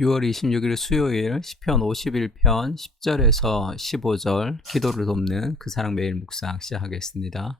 6월 26일 수요일 시편 51편 10절에서 15절 기도를 돕는 그 사랑 매일 묵상 시작하겠습니다.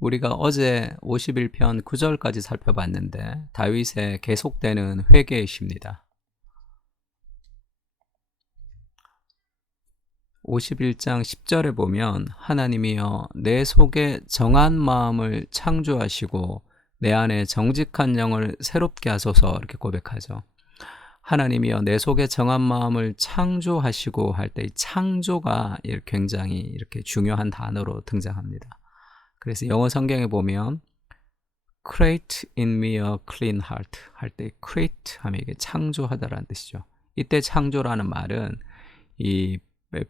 우리가 어제 51편 9절까지 살펴봤는데 다윗의 계속되는 회개의 시입니다. 51장 10절에 보면 하나님이여 내 속에 정한 마음을 창조하시고 내 안에 정직한 영을 새롭게 하소서 이렇게 고백하죠. 하나님이여 내 속에 정한 마음을 창조하시고 할 때 이 창조가 굉장히 이렇게 중요한 단어로 등장합니다. 그래서 영어 성경에 보면 create in me a clean heart 할 때 create 하면 이게 창조하다라는 뜻이죠. 이때 창조라는 말은 이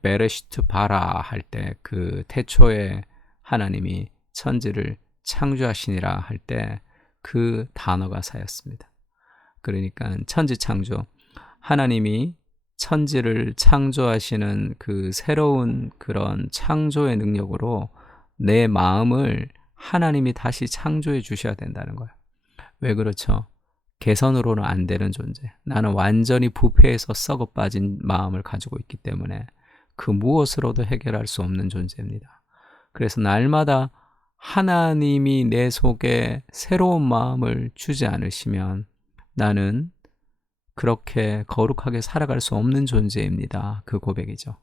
베레시트 바라 할 때 그 태초에 하나님이 천지를 창조하시니라 할 때 그 단어가 사였습니다. 그러니까 천지 창조, 하나님이 천지를 창조하시는 그 새로운 그런 창조의 능력으로 내 마음을 하나님이 다시 창조해 주셔야 된다는 거예요. 왜 그렇죠? 개선으로는 안 되는 존재. 나는 완전히 부패해서 썩어 빠진 마음을 가지고 있기 때문에 그 무엇으로도 해결할 수 없는 존재입니다. 그래서 날마다 하나님이 내 속에 새로운 마음을 주지 않으시면 나는 그렇게 거룩하게 살아갈 수 없는 존재입니다. 그 고백이죠.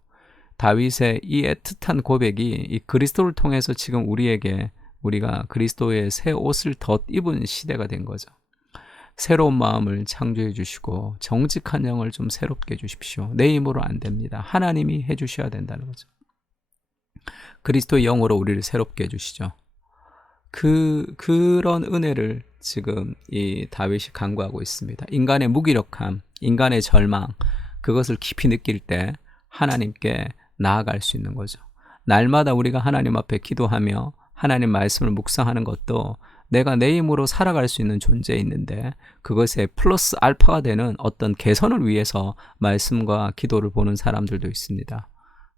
다윗의 이 애틋한 고백이 이 그리스도를 통해서 지금 우리가 그리스도의 새 옷을 덧입은 시대가 된 거죠. 새로운 마음을 창조해 주시고 정직한 영을 좀 새롭게 해 주십시오. 내 힘으로 안 됩니다. 하나님이 해 주셔야 된다는 거죠. 그리스도의 영으로 우리를 새롭게 해 주시죠. 그런 은혜를 지금 이 다윗이 간구하고 있습니다. 인간의 무기력함, 인간의 절망, 그것을 깊이 느낄 때 하나님께 나아갈 수 있는 거죠. 날마다 우리가 하나님 앞에 기도하며 하나님 말씀을 묵상하는 것도 내가 내 힘으로 살아갈 수 있는 존재에 있는데 그것에 플러스 알파가 되는 어떤 개선을 위해서 말씀과 기도를 보는 사람들도 있습니다.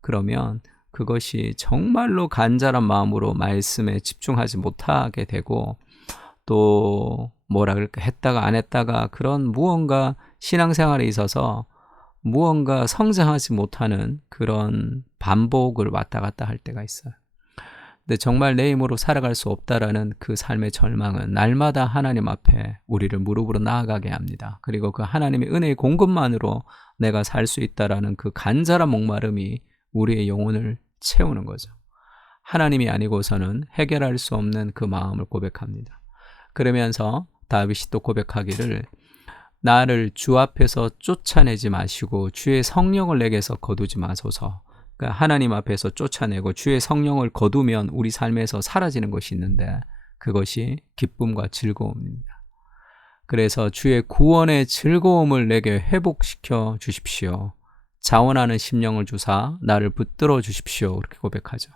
그러면 그것이 정말로 간절한 마음으로 말씀에 집중하지 못하게 되고 또 뭐라 그럴까 했다가 안 했다가 그런 무언가 신앙생활에 있어서 무언가 성장하지 못하는 그런 반복을 왔다 갔다 할 때가 있어요. 근데 정말 내 힘으로 살아갈 수 없다라는 그 삶의 절망은 날마다 하나님 앞에 우리를 무릎으로 나아가게 합니다. 그리고 그 하나님의 은혜의 공급만으로 내가 살 수 있다라는 그 간절한 목마름이 우리의 영혼을 채우는 거죠. 하나님이 아니고서는 해결할 수 없는 그 마음을 고백합니다. 그러면서 다윗이 또 고백하기를 나를 주 앞에서 쫓아내지 마시고 주의 성령을 내게서 거두지 마소서. 그러니까 하나님 앞에서 쫓아내고 주의 성령을 거두면 우리 삶에서 사라지는 것이 있는데 그것이 기쁨과 즐거움입니다. 그래서 주의 구원의 즐거움을 내게 회복시켜 주십시오. 자원하는 심령을 주사 나를 붙들어 주십시오. 그렇게 고백하죠.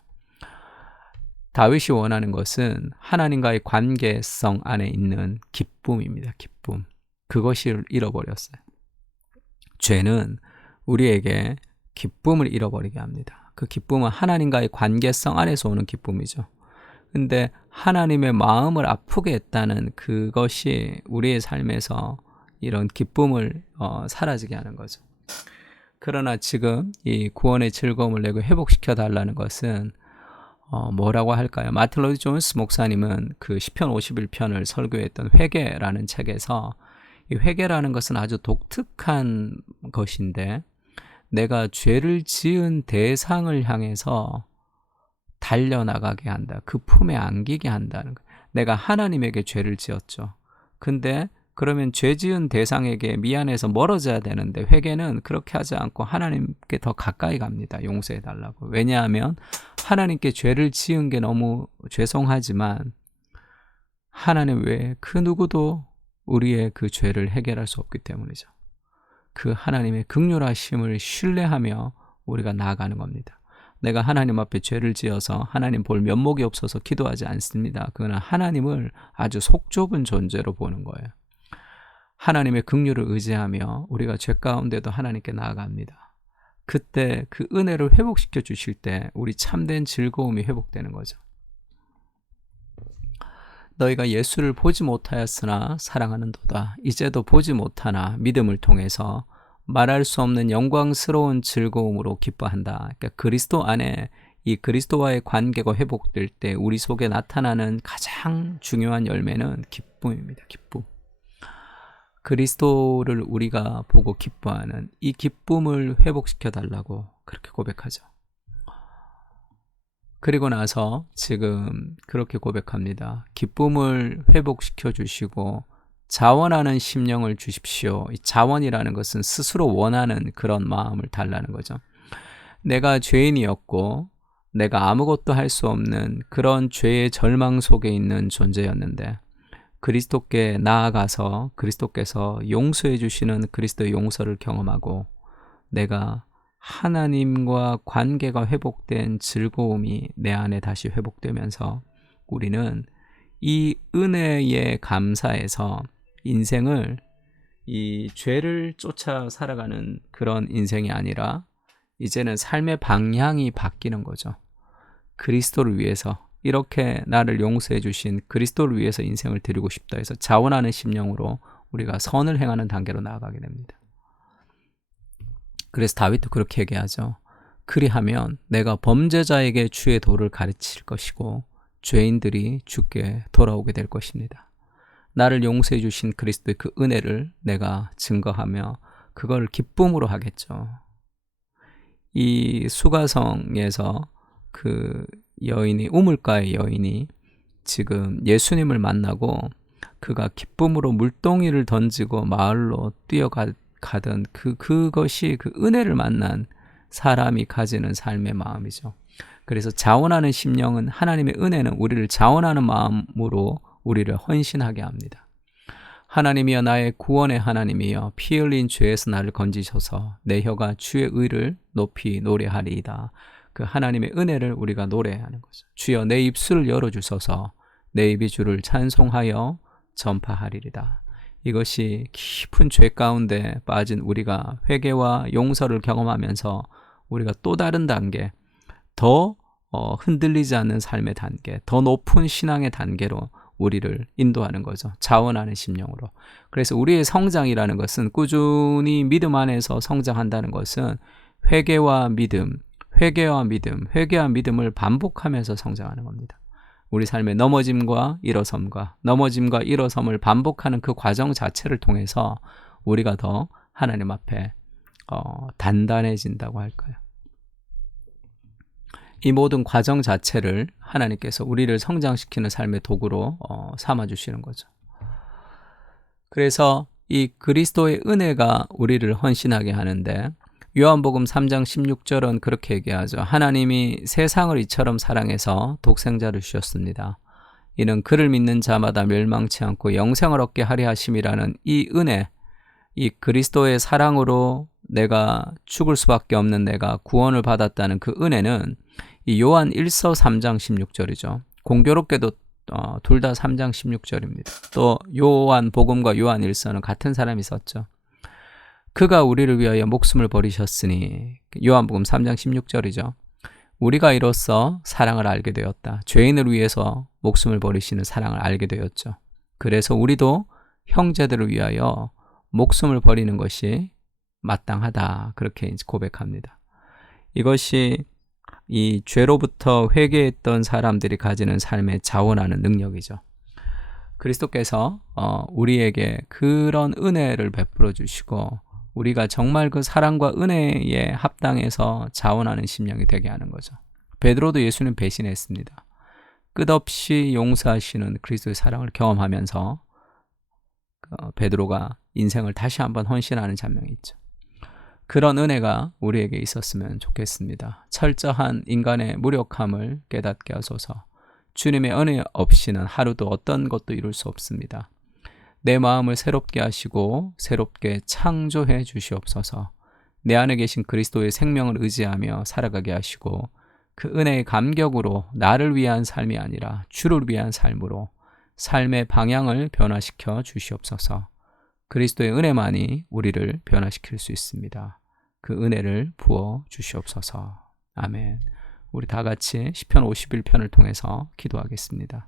다윗이 원하는 것은 하나님과의 관계성 안에 있는 기쁨입니다. 기쁨. 그것이 잃어버렸어요. 죄는 우리에게 기쁨을 잃어버리게 합니다. 그 기쁨은 하나님과의 관계성 안에서 오는 기쁨이죠. 근데 하나님의 마음을 아프게 했다는 그것이 우리의 삶에서 이런 기쁨을 사라지게 하는 거죠. 그러나 지금 이 구원의 즐거움을 내고 회복시켜 달라는 것은 뭐라고 할까요? 마틴 로이드 존스 목사님은 그 시편 51편을 설교했던 회개라는 책에서 이 회개라는 것은 아주 독특한 것인데 내가 죄를 지은 대상을 향해서 달려나가게 한다. 그 품에 안기게 한다는 거예요. 내가 하나님에게 죄를 지었죠. 근데 그러면 죄 지은 대상에게 미안해서 멀어져야 되는데 회개는 그렇게 하지 않고 하나님께 더 가까이 갑니다. 용서해 달라고. 왜냐하면 하나님께 죄를 지은 게 너무 죄송하지만 하나님 외에 그 누구도 우리의 그 죄를 해결할 수 없기 때문이죠. 그 하나님의 긍휼하심을 신뢰하며 우리가 나아가는 겁니다. 내가 하나님 앞에 죄를 지어서 하나님 볼 면목이 없어서 기도하지 않습니다. 그거는 하나님을 아주 속 좁은 존재로 보는 거예요. 하나님의 긍휼을 의지하며 우리가 죄 가운데도 하나님께 나아갑니다. 그때 그 은혜를 회복시켜 주실 때 우리 참된 즐거움이 회복되는 거죠. 너희가 예수를 보지 못하였으나 사랑하는도다. 이제도 보지 못하나 믿음을 통해서 말할 수 없는 영광스러운 즐거움으로 기뻐한다. 그러니까 그리스도 안에 이 그리스도와의 관계가 회복될 때 우리 속에 나타나는 가장 중요한 열매는 기쁨입니다. 기쁨. 그리스도를 우리가 보고 기뻐하는 이 기쁨을 회복시켜 달라고 그렇게 고백하죠. 그리고 나서 지금 그렇게 고백합니다. 기쁨을 회복시켜 주시고 자원하는 심령을 주십시오. 이 자원이라는 것은 스스로 원하는 그런 마음을 달라는 거죠. 내가 죄인이었고 내가 아무것도 할 수 없는 그런 죄의 절망 속에 있는 존재였는데 그리스도께 나아가서 그리스도께서 용서해 주시는 그리스도의 용서를 경험하고 내가 하나님과 관계가 회복된 즐거움이 내 안에 다시 회복되면서 우리는 이 은혜에 감사해서 인생을 이 죄를 쫓아 살아가는 그런 인생이 아니라 이제는 삶의 방향이 바뀌는 거죠. 그리스도를 위해서 이렇게 나를 용서해 주신 그리스도를 위해서 인생을 드리고 싶다 해서 자원하는 심령으로 우리가 선을 행하는 단계로 나아가게 됩니다. 그래서 다윗도 그렇게 얘기하죠. 그리하면 내가 범죄자에게 주의 도를 가르칠 것이고 죄인들이 주께 돌아오게 될 것입니다. 나를 용서해 주신 그리스도의 그 은혜를 내가 증거하며 그걸 기쁨으로 하겠죠. 이 수가성에서 그 여인이 우물가의 여인이 지금 예수님을 만나고 그가 기쁨으로 물동이를 던지고 마을로 뛰어가던 그것이 그 은혜를 만난 사람이 가지는 삶의 마음이죠. 그래서 자원하는 심령은 하나님의 은혜는 우리를 자원하는 마음으로 우리를 헌신하게 합니다. 하나님이여 나의 구원의 하나님이여 피 흘린 죄에서 나를 건지셔서 내 혀가 주의 의를 높이 노래하리이다. 그 하나님의 은혜를 우리가 노래하는 거죠. 주여 내 입술을 열어주소서 내 입이 주를 찬송하여 전파하리이다. 이것이 깊은 죄 가운데 빠진 우리가 회개와 용서를 경험하면서 우리가 또 다른 단계, 더 흔들리지 않는 삶의 단계, 더 높은 신앙의 단계로 우리를 인도하는 거죠. 자원하는 심령으로. 그래서 우리의 성장이라는 것은 꾸준히 믿음 안에서 성장한다는 것은 회개와 믿음을 반복하면서 성장하는 겁니다. 우리 삶의 넘어짐과 일어섬을 반복하는 그 과정 자체를 통해서 우리가 더 하나님 앞에 단단해진다고 할까요? 이 모든 과정 자체를 하나님께서 우리를 성장시키는 삶의 도구로 삼아주시는 거죠. 그래서 이 그리스도의 은혜가 우리를 헌신하게 하는데 요한복음 3장 16절은 그렇게 얘기하죠. 하나님이 세상을 이처럼 사랑해서 독생자를 주셨습니다. 이는 그를 믿는 자마다 멸망치 않고 영생을 얻게 하려 하심이라는 이 은혜, 이 그리스도의 사랑으로 내가 죽을 수밖에 없는 내가 구원을 받았다는 그 은혜는 이 요한 1서 3장 16절이죠. 공교롭게도 둘 다 3장 16절입니다. 또 요한복음과 요한 1서는 같은 사람이 썼죠. 그가 우리를 위하여 목숨을 버리셨으니 요한복음 3장 16절이죠. 우리가 이로써 사랑을 알게 되었다. 죄인을 위해서 목숨을 버리시는 사랑을 알게 되었죠. 그래서 우리도 형제들을 위하여 목숨을 버리는 것이 마땅하다. 그렇게 이제 고백합니다. 이것이 이 죄로부터 회개했던 사람들이 가지는 삶의 자원하는 능력이죠. 그리스도께서 우리에게 그런 은혜를 베풀어 주시고 우리가 정말 그 사랑과 은혜에 합당해서 자원하는 심령이 되게 하는 거죠. 베드로도 예수님 배신했습니다. 끝없이 용서하시는 그리스도의 사랑을 경험하면서 베드로가 인생을 다시 한번 헌신하는 장면이 있죠. 그런 은혜가 우리에게 있었으면 좋겠습니다. 철저한 인간의 무력함을 깨닫게 하소서. 주님의 은혜 없이는 하루도 어떤 것도 이룰 수 없습니다. 내 마음을 새롭게 하시고 새롭게 창조해 주시옵소서. 내 안에 계신 그리스도의 생명을 의지하며 살아가게 하시고 그 은혜의 감격으로 나를 위한 삶이 아니라 주를 위한 삶으로 삶의 방향을 변화시켜 주시옵소서. 그리스도의 은혜만이 우리를 변화시킬 수 있습니다. 그 은혜를 부어 주시옵소서. 아멘. 우리 다 같이 시편 51편을 통해서 기도하겠습니다.